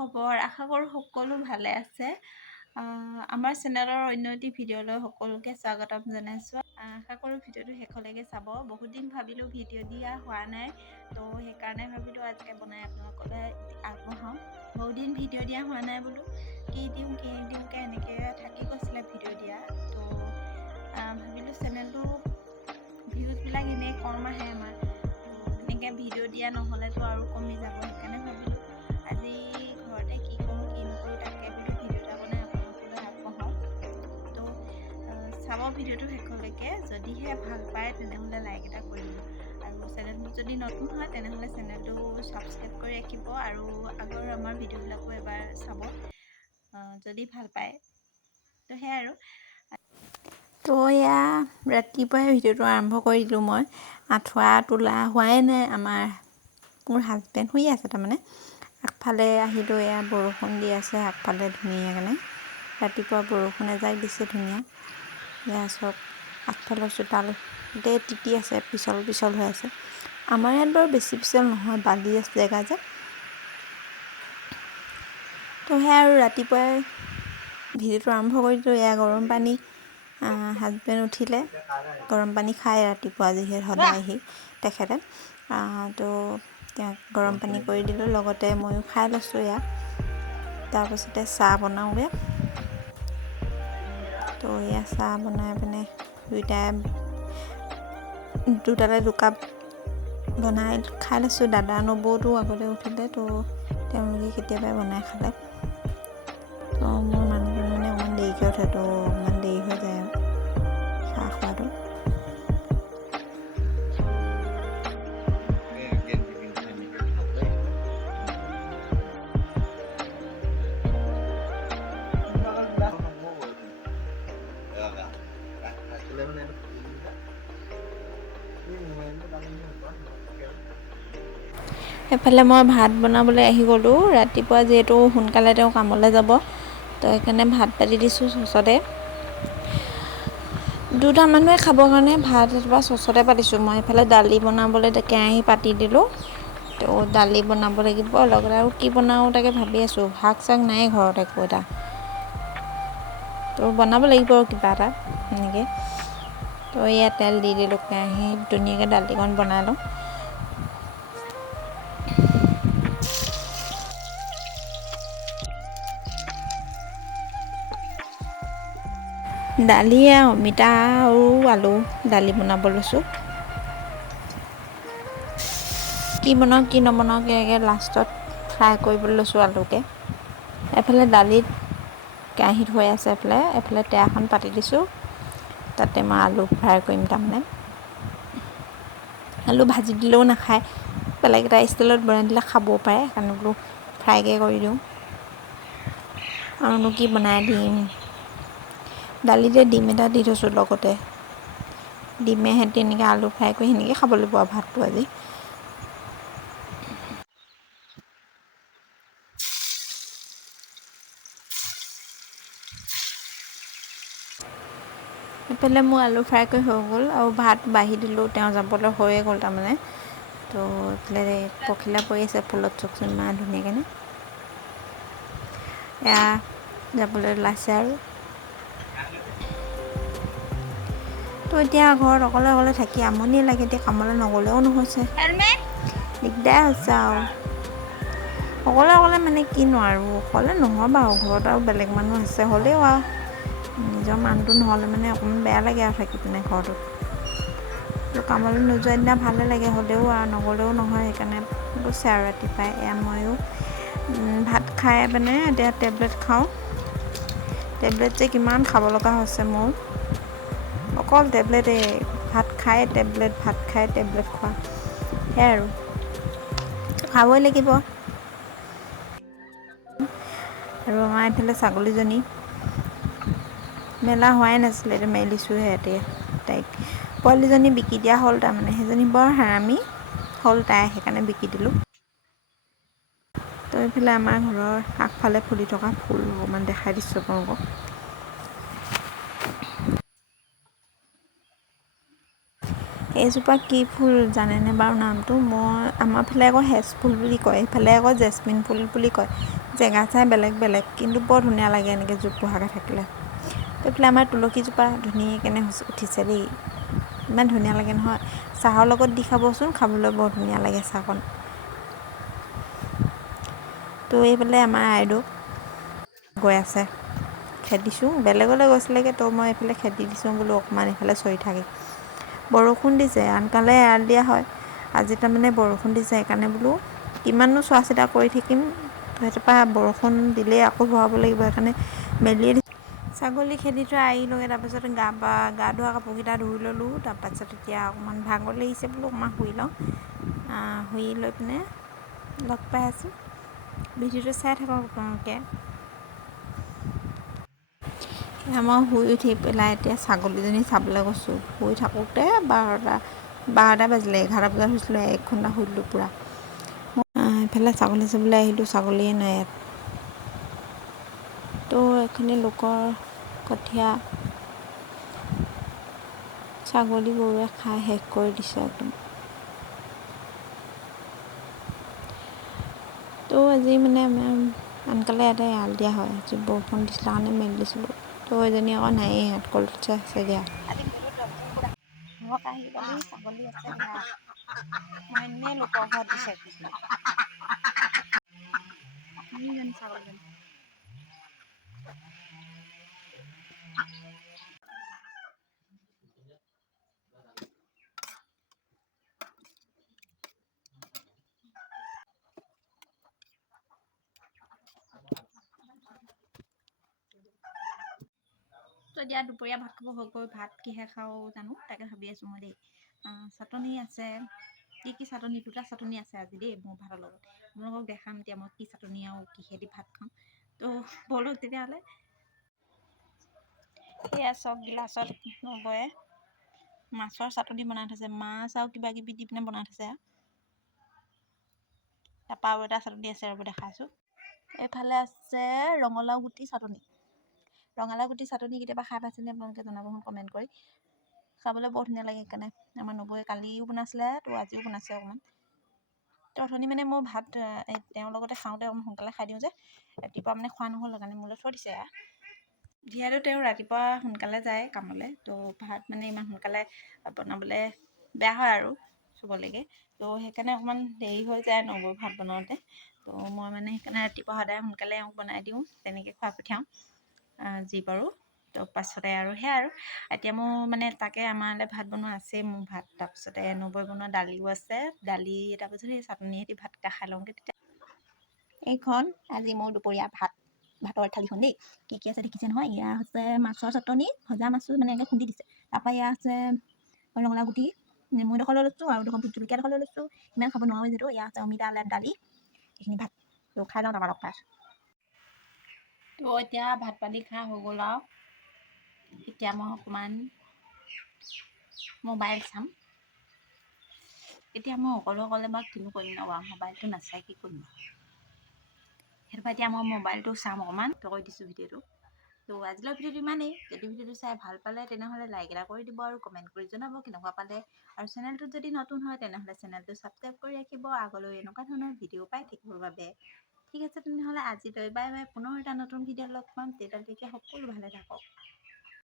খবৰ? আশা কৰোঁ সকলো ভালে আছে। আমাৰ চেনেলৰ অন্য এটি ভিডিঅ'লৈ সকলোকে স্বাগতম জনাইছোঁ। আশা কৰোঁ ভিডিঅ'টো শেষলৈকে চাব। বহুত দিন ভাবিলোঁ ভিডিঅ' দিয়া হোৱা নাই, তো সেইকাৰণে ভাবিলোঁ আজিকে বনাই আপোনালোকলৈ আগবঢ়াওঁ। বহুত দিন ভিডিঅ' দিয়া হোৱা নাই বোলো, কি নিদিওঁকৈ এনেকৈ থাকি গৈছিলে ভিডিঅ' দিয়া। তো ভাবিলোঁ চেনেলটো ভিউজবিলাক এনেই কম আহে আমাৰ, তো এনেকৈ ভিডিঅ' দিয়া নহ'লেতো আৰু কমি যাব। সেইকাৰণে ভাবিলোঁ আজি ঘৰতে কি কৰোঁ কি নকৰোঁ তাকে বোলো ভিডিঅ' এটা বনাই আপোনালোকলৈ আগবঢ়াওঁ। তো চাব ভিডিঅ'টো শেষলৈকে। যদিহে ভাল পায় তেনেহ'লে লাইক এটা কৰি দিব, আৰু চেনেলটো যদি নতুন হয় তেনেহ'লে চেনেলটো ছাবস্ক্ৰাইব কৰি ৰাখিব, আৰু আগৰ আমাৰ ভিডিঅ'বিলাকো এবাৰ চাব যদি ভাল পায়। তো সেয়াই আৰু। তো এয়া ৰাতিপুৱাই ভিডিঅ'টো আৰম্ভ কৰি দিলোঁ মই। আঁঠুৱা তোলা হোৱাই নাই আমাৰ, মোৰ হাজবেণ্ড শুই আছে তাৰমানে। আগফালে আহিলোঁ, এয়া বৰষুণ দি আছে আগফালে ধুনীয়াকৈ। ৰাতিপুৱা বৰষুণ এজাক দিছে ধুনীয়া। এয়া চব আগফালৰ চোতালতে তিতি আছে, পিছল পিছল হৈ আছে। আমাৰ ইয়াত বাৰু বেছি পিছল নহয়, বালি আছে জেগা যে। তো সেয়া আৰু ৰাতিপুৱাই ভিডিঅ'টো আৰম্ভ কৰি দিলোঁ। এয়া গৰম পানী, হাজবেণ্ড উঠিলে গৰম পানী খায় ৰাতিপুৱা, যিহেতু সদায় আহি তেখেতে। তো তেওঁক গৰম পানী কৰি দিলোঁ, লগতে ময়ো খাই লৈছোঁ এয়া। তাৰপাছতে চাহ বনাওঁগৈ। তো এয়া চাহ বনাই পিনে দুটাতে দুকাপ বনাই খাই লৈছোঁ। দাদা নবৌতো আগতে উঠিলে, তো তেওঁলোকে কেতিয়াবাই বনাই খালে। তো মোৰ মানুহজন মানে অকণমান দেৰিকৈ উঠে, তো অকণমান দেৰি হৈ যায় আৰু চাহ খোৱাটো। এফালে মই ভাত বনাবলৈ আহি গ'লোঁ। ৰাতিপুৱা যিহেতু সোনকালে তেওঁ কামলৈ যাব, তো সেইকাৰণে ভাত পাতি দিছোঁ চচতে। দুটা মানুহে খাবৰ কাৰণে ভাত একেবাৰে চচতে পাতিছোঁ মই। এইফালে দালি বনাবলৈ কেৰাহী পাতি দিলোঁ, তো দালি বনাব লাগিব। লগতে আৰু কি বনাওঁ তাকে ভাবি আছোঁ। শাক চাক নাই ঘৰত একো এটা, তো বনাব লাগিব আৰু কিবা এটা এনেকৈ। তো এয়া তেল দি দিলোঁ কেৰাহীত, ধুনীয়াকৈ দালিকণ বনাই লওঁ। দালি অমিতা আৰু আলু দালি বনাব লৈছোঁ। কি বনাওঁ কি নবনাওঁ কেনেকৈ লাষ্টত ফ্ৰাই কৰিবলৈ লৈছোঁ আলুকে। এফালে দালিত কেৰাহীত হৈ আছে, এফালে টেয়াখন পাতি দিছোঁ, তাতে মই আলু ফ্ৰাই কৰিম তাৰমানে। আলু ভাজি দিলেও নাখায়, বেলেগ এটা ষ্টাইলত বনাই দিলে খাবও পাৰে, সেইকাৰণে বোলো ফ্ৰাইকৈ কৰি দিওঁ। আৰুনো কি বনাই দিম। দালিতে ডিম এটা দি থৈছোঁ লগতে, ডিমে সৈতে এনেকৈ আলু ফ্ৰাই কৰি সেনেকৈ খাব লাগিব আৰু ভাতটো আজি। এইফালে মোৰ আলু ফ্ৰাই কৰি হৈ গ'ল, আৰু ভাত বাঢ়ি দিলোঁ, তেওঁ যাবলৈ হৈয়ে গ'ল তাৰমানে। তো এইফালে পখিলা পৰি আছে ফুলত চকচোন ইমান ধুনীয়াকৈ। এয়া যাবলৈ ওলাইছে আৰু। তো এতিয়া ঘৰত অকলে অকলে থাকি আমনি লাগে, এতিয়া কামলৈ নগ'লেও নহৈছে, দিগদাৰ হৈছে আৰু। অকলে অকলে মানে কিনো আৰু, অকলে নহয় বাৰু, ঘৰত আৰু বেলেগ মানুহ আছে, হ'লেও আৰু নিজৰ মানুহটো নহ'লে মানে অকণমান বেয়া লাগে আৰু থাকি পিনে ঘৰটোত। তো কামলৈ নোযোৱা দিনা ভালে লাগে, হ'লেও আৰু নগ'লেও নহয়, সেইকাৰণে গৈছে আৰু ৰাতিপুৱাই। এয়া ময়ো ভাত খাই পিনে এতিয়া টেবলেট খাওঁ। টেবলেট যে কিমান খাব লগা হৈছে মোৰ, অকল টেবলেটেই, ভাত খাই টেবলেট, ভাত খাই টেবলেট খোৱা, সেয়াই আৰু খাবই লাগিব। আৰু আমাৰ এইফালে ছাগলীজনী মেলা হোৱাই নাছিলে, এতিয়া মেলিছোঁহে এতিয়া তাইক। পোৱালীজনী বিকি দিয়া হ'ল তাৰমানে, সেইজনী বৰ হাৰামি হ'ল তাই, সেইকাৰণে বিকি দিলোঁ। তো এইফালে আমাৰ ঘৰৰ আগফালে ফুলি থকা ফুল অকণমান দেখাই দিছোঁ আপোনালোকক। এইজোপা কি ফুল জানেনে বাৰু নামটো? আমাৰ ফালে আকৌ হেজ ফুল বুলি কয়, এইফালে আকৌ জেচমিন ফুল বুলি কয়। জেগা চাই বেলেগ বেলেগ, কিন্তু বৰ ধুনীয়া লাগে এনেকৈ জোপোহাকৈ থাকিলে। এইফালে আমাৰ তুলসীজোপা ধুনীয়াকৈ উঠিছে দেই, ইমান ধুনীয়া লাগে নহয়। চাহৰ লগত দি খাবচোন, খাবলৈ বৰ ধুনীয়া লাগে চাহকণ। তো এইফালে আমাৰ আইদেউ গৈ আছে খেদিছোঁ, বেলেগলৈ গৈছিলেগৈ, তো মই এইফালে খেদি দিছোঁ বোলো অকণমান এইফালে চৰি থাকে। বৰষুণ দিছে, আনকালে এৰাল দিয়া হয়, আজি তাৰমানে বৰষুণ দিছে, সেইকাৰণে বোলো কিমাননো চোৱা চিতা কৰি থাকিম, তাৰপৰা বৰষুণ দিলেই আকৌ ভৰাব লাগিব, সেইকাৰণে মেলিয়ে দিছোঁ। ছাগলী খেদি থৈ আহিলোঁগৈ, তাৰপিছত গা ধোৱা কাপোৰকেইটা ধুই ল'লোঁ। তাৰপাছত এতিয়া অকণমান ভাগৰ লাগিছে বোলো অকণমান শুই লওঁ। শুই লৈ পিনে লগ পাই আছোঁ, ভিডিঅ'টো চাই থাকক আপোনালোকে। মই শুই উঠি পেলাই এতিয়া ছাগলীজনী চাবলৈ গৈছোঁ। শুই থাকোঁতে 12টা বাজিলে, 11টা বজাত শুইছিলোঁ, 1 ঘণ্টা শুই দিলোঁ পূৰা। এইফালে ছাগলী চাবলৈ আহিলোঁ, ছাগলীয়ে নাই ইয়াত। তো এইখিনি লোকৰ কঠীয়া ছাগলী গৰুৱে খাই শেষ কৰি দিছে একদম। তো আজি মানে আনকালে ইয়াতে এৰাল দিয়া হয়, আজি বৰষুণ দিছিলে কাৰণে মেলি দিছিলোঁ। তো এজনী আকৌ নায়েই ইয়াত, কলতে আছেগৈ। ঘৰত আহি পালি ছাগলী আছে, মই এনেই লোকৰ ঘৰত বিচাৰিছিলোঁ ছাগলীজনী। তো এতিয়া দুপৰীয়া ভাত খাব হৈ গ'ল। ভাত কিহে খাওঁ জানো, তাকে ভাবি আছোঁ মই দেই। চাটনি আছে, কি চাটনি, 2টা চাটনি আছে আজি দেই মোৰ ভাতৰ লগত। আপোনালোকক দেখাম এতিয়া মই কি চাটনি আৰু কিহেদি ভাত খাওঁ। তো বলক তেতিয়াহ'লে। সেয়া চব গিলাচত নবয়ে মাছৰ চাটনি বনাই থৈছে, মাছ আৰু কিবা কিবি দি পিনে বনাই থৈছে। তাৰপৰা আৰু এটা চাটনি আছে, ৰ'ব দেখাইছোঁ। এইফালে আছে ৰঙালাও গুটি চাটনি। ৰঙালাও গুটি চাটনি কেতিয়াবা খাই পাইছেনে আপোনালোকে জনাবচোন কমেণ্ট কৰি। খাবলৈ বৰ ধুনীয়া লাগে, সেইকাৰণে আমাৰ নবৌয়ে কালিও বনাইছিলে, তো আজিও বনাইছে অকণমান। তো অথনি মানে মই ভাত তেওঁৰ লগতে খাওঁতে অকণমান সোনকালে খাই দিওঁ যে, ৰাতিপুৱা মানে খোৱা নহ'ল, সেইকাৰণে মোলৈ থৈ দিছে। যিহেতু তেওঁ ৰাতিপুৱা সোনকালে যায় কামলৈ, তো ভাত মানে ইমান সোনকালে বনাবলৈ বেয়া হয় আৰু চবলৈকে। তো সেইকাৰণে অকণমান দেৰি হৈ যায় নবৌৰ ভাত বনাওঁতে। তো মই মানে সেইকাৰণে ৰাতিপুৱা সদায় সোনকালে এওঁক বনাই দিওঁ, তেনেকৈ খুৱাই পঠিয়াওঁ যি পাৰোঁ। তো পাছতে আৰু সেয়া আৰু এতিয়া মোৰ মানে তাকে আমালৈ ভাত বনোৱা আছেই, মোৰ ভাত। তাৰপিছতে নবৌয়ে বনোৱা দালিও আছে, দালি তাৰপিছত সেই চাটনিয়েদি ভাতকেইটা খাই লওঁগৈ তেতিয়া। এইখন আজি মোৰ দুপৰীয়া ভাতৰ থালিখন দেই। কি আছে দেখিছে নহয়, এয়া হৈছে মাছৰ চাটনি, ভজা মাছো মানে এনেকৈ খুন্দি দিছে। তাৰপৰা এয়া আছে ৰঙালাও গুটি, নেমু এডোখৰ লৈ লৈছোঁ আৰু ভোট জলকীয়া এডোখৰ লৈ লৈছোঁ। ইমান খাব নোৱাৰোঁ যিহেতু। এয়া আছে অমিতা দালি, এইখিনি ভাত। তো খাই লওঁ, তাৰপৰা লগ পাই আছোঁ। তো এতিয়া ভাত পানী খাই হৈ গ'ল আৰু এতিয়া মই অকণমান মোবাইল চাম। এতিয়া মই অকলে বাৰু কিনো কৰিম ন, বাৰু মোবাইলটো নাচাই কি কৰিম। সেইটোপা এতিয়া মই মোবাইলটো চাম অকণমান, কৈ দিছোঁ ভিডিঅ'টো। তো আজিলৈ ভিডিঅ'টো ইমানেই। যদি ভিডিঅ'টো চাই ভাল পালে তেনেহ'লে লাইক এটা কৰি দিব আৰু কমেণ্ট কৰি জনাব কেনেকুৱা পালে। আৰু চেনেলটোত যদি নতুন হয় তেনেহ'লে চেনেলটো ছাবস্ক্ৰাইব কৰি ৰাখিব, আগলৈ এনেকুৱা ধৰণৰ ভিডিঅ' পাই থাকিবৰ বাবে। ঠিক আছে তেনেহ'লে আজিলৈ বাই বাই। পুনৰ এটা নতুন ভিডিঅ' লগ পাম, তেতিয়ালৈকে সকলো ভালে থাকক।